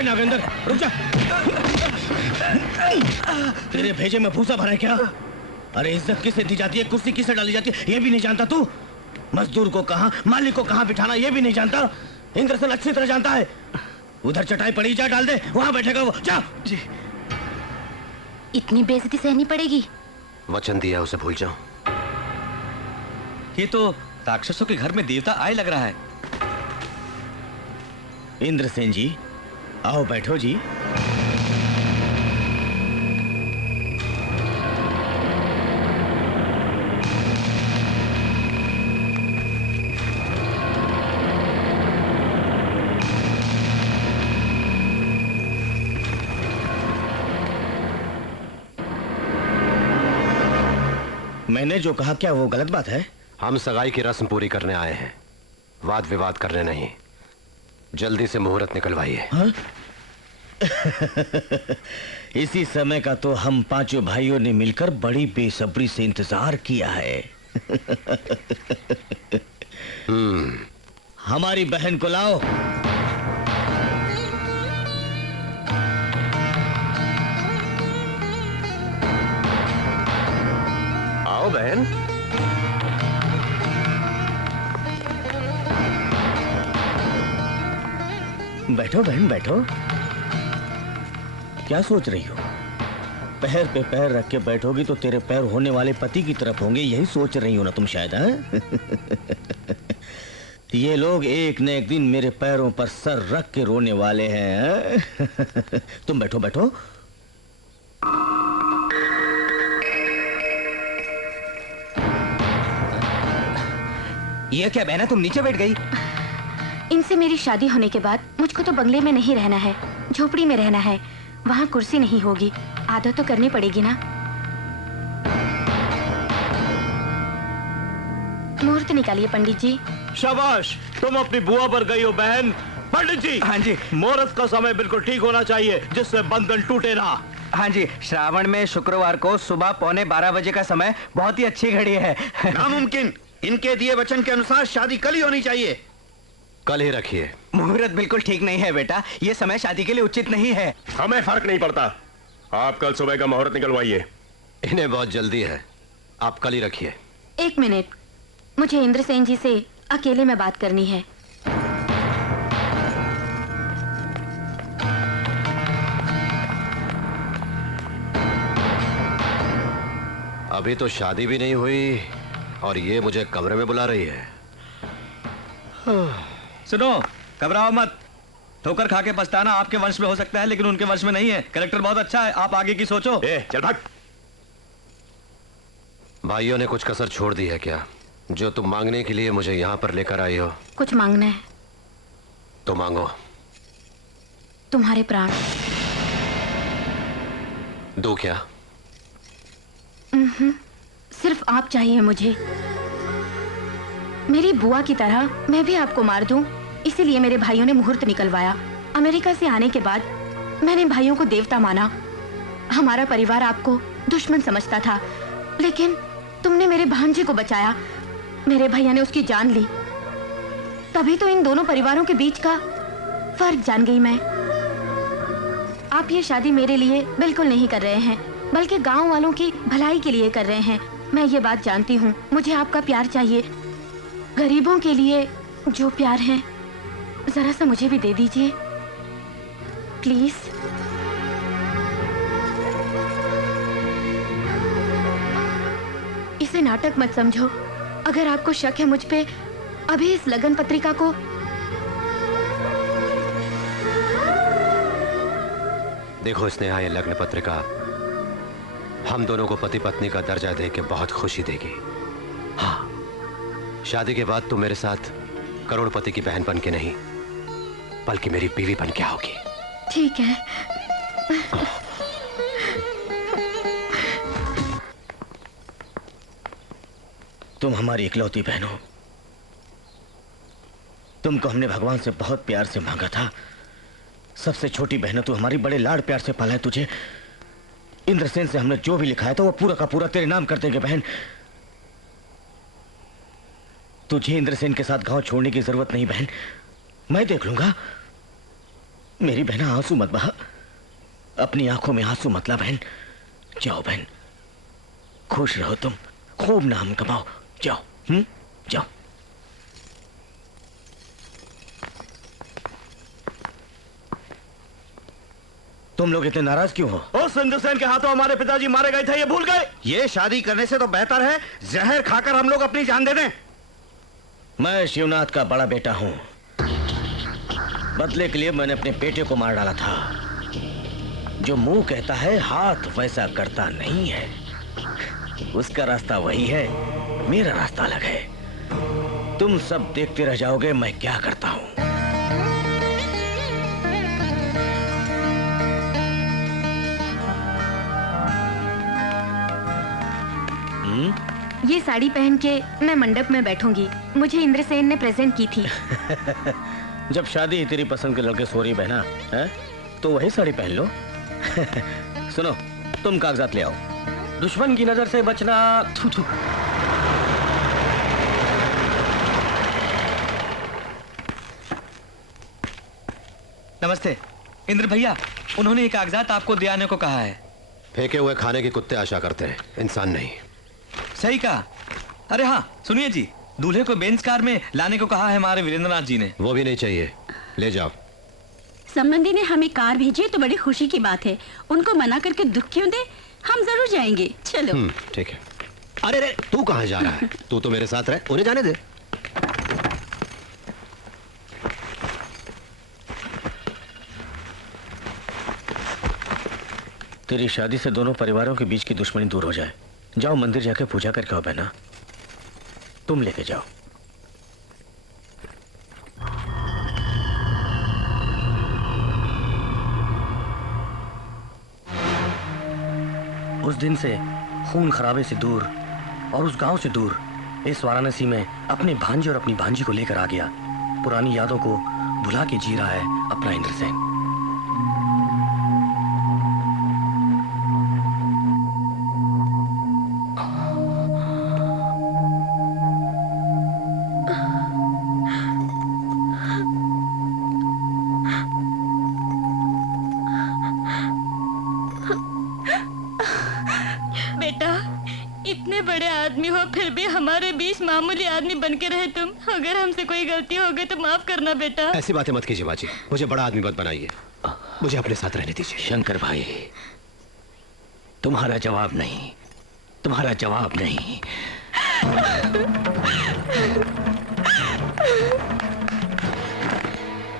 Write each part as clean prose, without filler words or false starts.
ए नागेंद्र रुक जा। तेरे भेजे में भूसा भरा है क्या? अरे इज्जत किसे दी जाती है, कुर्सी किसे डाली जाती है, ये भी नहीं जानता तू? मजदूर को कहां, मालिक को कहां बिठाना ये भी नहीं जानता? इंद्रसेन अच्छी तरह जानता है। उधर चटाई पड़ी, जा डाल दे, वहां बैठेगा वो। जा। जी। इतनी बेइज्जती सहनी पड़ेगी? वचन दिया उसे भूल जाऊं। ये तो राक्षसों के घर में देवता आए लग रहा है। इंद्रसेन जी आओ बैठो जी। मैंने जो कहा क्या वो गलत बात है? हम सगाई की रस्म पूरी करने आए हैं, वाद विवाद करने नहीं। जल्दी से मुहूर्त निकलवाइए। हाँ? इसी समय का तो हम पांचों भाइयों ने मिलकर बड़ी बेसब्री से इंतजार किया है। हमारी बहन को लाओ। आओ बहन। बैठो बहन बैठो। क्या सोच रही हो? पैर पे पैर रख के बैठोगी तो तेरे पैर होने वाले पति की तरफ होंगे, यही सोच रही हो ना तुम शायद? ये लोग एक न एक दिन मेरे पैरों पर सर रख के रोने वाले हैं। तुम बैठो बैठो। ये क्या बहना, तुम नीचे बैठ गई? इनसे मेरी शादी होने के बाद मुझको तो बंगले में नहीं रहना है, झोपड़ी में रहना है। वहाँ कुर्सी नहीं होगी, आदत तो करनी पड़ेगी ना। मुहूर्त निकालिए पंडित जी। शाबाश, तुम अपनी बुआ पर गई हो बहन। पंडित जी। हाँ जी। मुहूर्त का समय बिल्कुल ठीक होना चाहिए जिससे बंधन टूटे ना। हाँ जी, श्रावण में शुक्रवार को सुबह 11:15 बजे का समय बहुत ही अच्छी घड़ी है। नामुमकिन, इनके दिए वचन के अनुसार शादी कल ही होनी चाहिए। कल ही रखिए। मुहूर्त बिल्कुल ठीक नहीं है बेटा, ये समय शादी के लिए उचित नहीं है। हमें फर्क नहीं पड़ता, आप कल सुबह का मुहूर्त निकलवाइए। इन्हें बहुत जल्दी है, आप कल ही रखिए। एक मिनट, मुझे इंद्रसेन जी से अकेले में बात करनी है। अभी तो शादी भी नहीं हुई और ये मुझे कमरे में बुला रही है। सुनो, घबराओ मत। ठोकर खा के पछताना आपके वंश में हो सकता है लेकिन उनके वंश में नहीं है। करेक्टर बहुत अच्छा है, आप आगे की सोचो। चल भाग। भाइयों ने कुछ कसर छोड़ दी है क्या, जो तुम मांगने के लिए मुझे यहाँ पर लेकर आई हो? कुछ मांगना है तो मांगो। तुम्हारे प्राण। दो क्या? सिर्फ आप चाहिए मुझे। मेरी बुआ की तरह मैं भी आपको मार दूं, इसीलिए मेरे भाइयों ने मुहूर्त निकलवाया। अमेरिका से आने के बाद मैंने भाइयों को देवता माना। हमारा परिवार आपको दुश्मन समझता था, लेकिन तुमने मेरे भांजे को बचाया। मेरे भैया ने उसकी जान ली, तभी तो इन दोनों परिवारों के बीच का फर्क जान गई मैं। आप ये शादी मेरे लिए बिल्कुल नहीं कर रहे हैं, बल्कि गांव वालों की भलाई के लिए कर रहे हैं। मैं ये बात जानती हूँ, मुझे आपका प्यार चाहिए। गरीबों के लिए जो प्यार है जरा सा मुझे भी दे दीजिए प्लीज। इसे नाटक मत समझो। अगर आपको शक है मुझ पे, अभी इस लगन पत्रिका को देखो स्नेहा, ये लग्न पत्रिका हम दोनों को पति पत्नी का दर्जा देके बहुत खुशी देगी। हाँ, शादी के बाद तुम मेरे साथ करोड़पति की बहन बन के नहीं, बल्कि मेरी बीवी बन के आओगी। ठीक है। तुम हमारी इकलौती बहन हो। तुमको हमने भगवान से बहुत प्यार से मांगा था। सबसे छोटी बहन है तू, हमारी बड़े लाड प्यार से पाला है तुझे। इंद्रसेन से हमने जो भी लिखाया था वो पूरा का पूरा तेरे नाम कर देंगे बहन। तुझे इंद्रसेन के साथ गांव छोड़ने की जरूरत नहीं बहन, मैं देख लूंगा। मेरी बहना आंसू मत बहा, अपनी आंखों में आंसू मत ला बहन। जाओ बहन, खुश रहो तुम, खूब नाम कमाओ। जाओ, जाओ। तुम लोग इतने नाराज क्यों हो? उस इंद्रसेन के हाथों हमारे पिताजी मारे गए थे, ये भूल गए? ये शादी करने से तो बेहतर है जहर खाकर हम लोग अपनी जान दे दें। मैं शिवनाथ का बड़ा बेटा हूं। बदले के लिए मैंने अपने बेटे को मार डाला था। जो मुंह कहता है हाथ वैसा करता नहीं है। उसका रास्ता वही है, मेरा रास्ता अलग है। तुम सब देखते रह जाओगे मैं क्या करता हूं। ये साड़ी पहन के मैं मंडप में बैठूंगी। मुझे इंद्रसेन ने प्रेजेंट की थी। जब शादी तेरी पसंद के लड़के सो रही बहना है तो वही साड़ी पहन लो। सुनो, तुम कागजात ले आओ। दुश्मन की नजर से बचना। थू थू। नमस्ते इंद्र भैया, उन्होंने ये कागजात आपको दे आने को कहा है। फेंके हुए खाने के कुत्ते आशा करते हैं, इंसान नहीं। सही कहा। अरे हाँ सुनिए जी, दूल्हे को बेंच कार में लाने को कहा है हमारे वीरेंद्रनाथ जी ने। वो भी नहीं चाहिए, ले जाओ। संबंधी ने हमें कार भेजी है तो बड़ी खुशी की बात है। उनको मना करके दुख क्यों दे, हम जरूर जाएंगे। चलो। ठीक है। अरे रे, तू कहाँ जा रहा है? तू तो मेरे साथ रहे, उन्हें जाने दे। तेरी शादी से दोनों परिवारों के बीच की दुश्मनी दूर हो जाए। जाओ मंदिर जाके पूजा करके आओ बहना। तुम लेके जाओ। उस दिन से खून खराबे से दूर और उस गांव से दूर इस वाराणसी में अपने भांजे और अपनी भांजी को लेकर आ गया। पुरानी यादों को भुला के जी रहा है अपना इंद्रसेन। फिर भी हमारे बीच मामूली आदमी बन के रहे तुम। अगर हमसे कोई गलती हो गई तो माफ करना बेटा। ऐसी बातें मत कीजिए माँ जी, मुझे बड़ा आदमी मत बनाइए। मुझे अपने साथ रहने दीजिए। शंकर भाई, तुम्हारा जवाब नहीं, तुम्हारा जवाब नहीं।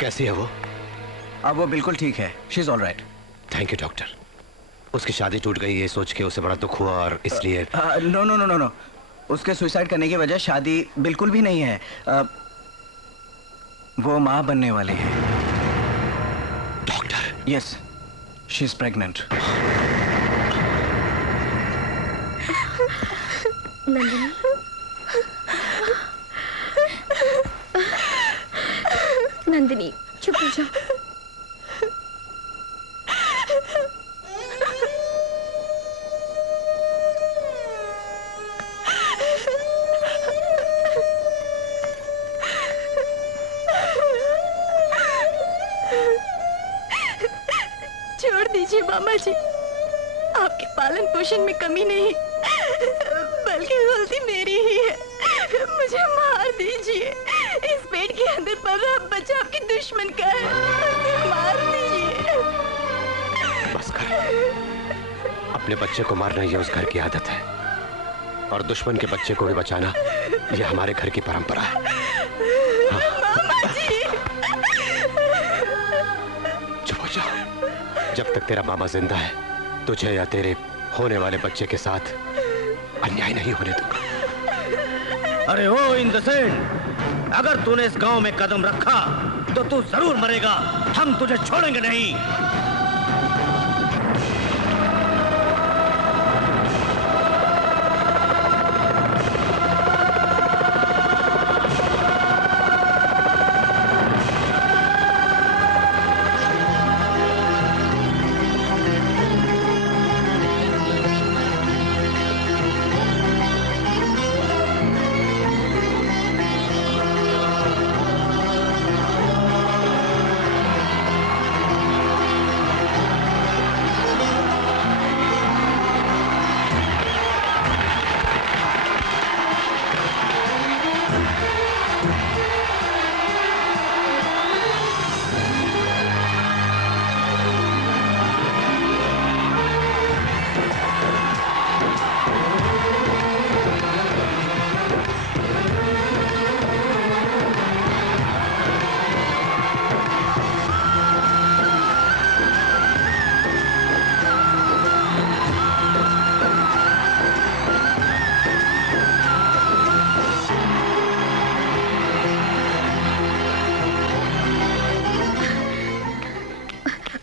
कैसी है वो? अब वो बिल्कुल ठीक है। She is all right. Thank you doctor. उसकी शादी टूट गई ये सोच के उसे बड़ा दुख हुआ और इसलिए no no no no no, उसके सुसाइड करने की वजह शादी बिल्कुल भी नहीं है। वो माँ बनने वाली है। Doctor? Yes, she is pregnant. Nandini, Nandini चुप हो जाओ। मामा जी, आपके पालन पोषण में कमी नहीं बल्कि गलती मेरी ही है। मुझे मार दीजिए। इस पेट के अंदर पल रहा बच्चा आपके दुश्मन का है। मुझे मार दीजिए। बस कर। अपने बच्चे को मारना ये उस घर की आदत है और दुश्मन के बच्चे को भी बचाना ये हमारे घर की परंपरा है। मामा जी। चुप हो जाओ। जब तक तेरा मामा जिंदा है तुझे या तेरे होने वाले बच्चे के साथ अन्याय नहीं होने दूंगा। अरे ओ इंद्रसेन, अगर तूने इस गांव में कदम रखा तो तू जरूर मरेगा। हम तुझे छोड़ेंगे नहीं।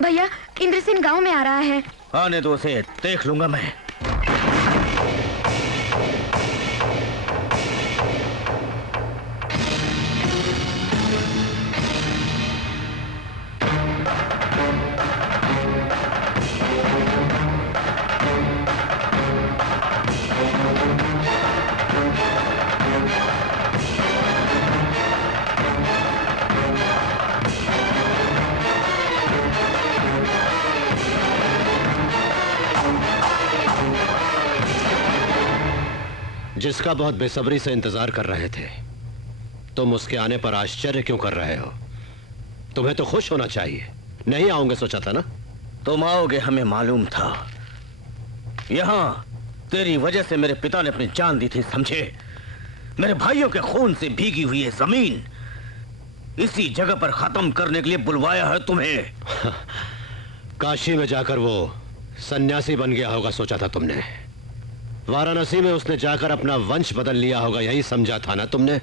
भैया इंद्र सिंह गाँव में आ रहा है। आने दो उसे, देख लूंगा मैं। जिसका बहुत बेसब्री से इंतजार कर रहे थे, तुम उसके आने पर आश्चर्य क्यों कर रहे हो? तुम्हें तो खुश होना चाहिए। नहीं आऊंगे सोचा था ना? तुम आओगे हमें मालूम था। यहां तेरी वजह से मेरे पिता ने अपनी जान दी थी, समझे? मेरे भाइयों के खून से भीगी हुई ये जमीन इसी जगह पर खत्म करने के लिए बुलवाया है तुम्हें। काशी में जाकर वो सन्यासी बन गया होगा सोचा था तुमने। वाराणसी में उसने जाकर अपना वंश बदल लिया होगा, यही समझा था ना तुमने?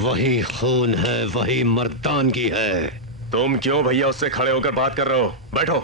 वही खून है, वही मर्दानगी है। तुम क्यों भैया उससे खड़े होकर बात कर रहे हो? बैठो।